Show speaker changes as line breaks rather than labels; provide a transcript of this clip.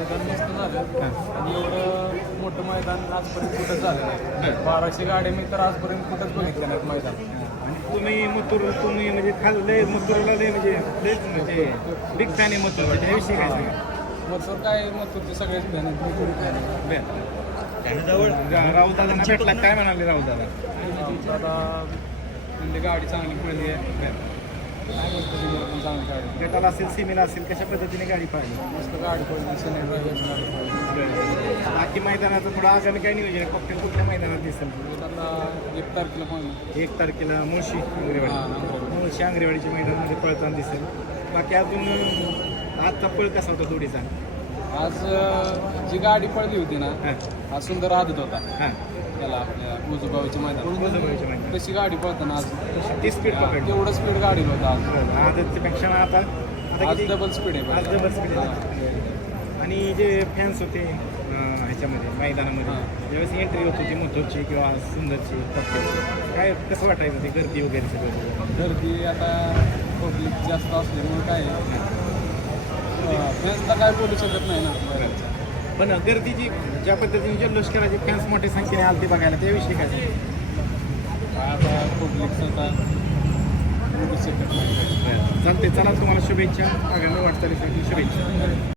मैदान मस्त झालं. आणि एवढं मोठं मैदान आजपर्यंत कुठंच झालं नाही.
बरं.
बाराशे गाड्या मी तर आजपर्यंत कुठंच बघितलं नाहीत मैदान.
आणि तुम्ही मथुर तुम्ही म्हणजे खाल लय मथुरला लय म्हणजे लयच म्हणजे बिग फॅन आहे मथुरचे त्याविषयी काय सांगा
मथुर काय मथुरचे सगळेच फॅन आहेत मथुर आहेत.
राहुल दादा भेटला काय म्हणाले राहुल दादा?
म्हणजे गाडी चांगली पडली आहे. काय म्हणतो चांगली गाडी
गटाला असेल सीमेला असेल कशा पद्धतीने गाडी पाहिली?
मस्त गाडी पडली सिनियर ड्रायव्हरची गाडी पडली
बाकी मैदानाचं थोडं आगामी काय नियोजन आहे? कॉकटेल कुठल्या मैदानात दिसेल?
आता एक तारखेला पण
एक तारखेला मुळशी आंग्रेवाडी
हां.
मुळशी आंग्रेवाडीच्या मैदानामध्ये पळताना दिसेल. बाकी अजून आजचा पळ कसा होता जोडीचा
आज अं, जी गाडी पडली होती ना
हां.
हा सुंदर आदत होता.
हां.
त्याला आपल्या उजूबाईच्या मैदान. तशी गाडी पळताना आज?
ती स्पीड पकडली.
तेवढं स्पीड गाडी होतं आज.
आजच्या पेक्षा आता आता
आज
किती
डबल स्पीड आहे
आज
बघा.
डबल स्पीड
हां.
आणि जे फॅन्स होते अं, ह्याच्यामध्ये मैदानामध्ये
हां.
ज्यावेळेस एंट्री होत होती मुथूरची किंवा सुंदरची कपड्याची काय कसं वाटायचं ते गर्दी वगैरे सगळं?
गर्दी आता पब्लिक जास्त असल्यामुळे काय? फ्रेंड्सला काय बोलू शकत नाही ना.
पण गर्दीची ज्या पद्धतीने जल्लोष करायचे फॅन्स मोठ्या संख्येने आलते बघायला त्याविषयी काय?
आता
चालते चला तुम्हाला शुभेच्छा. आगामी वाटचालीसाठी शुभेच्छा.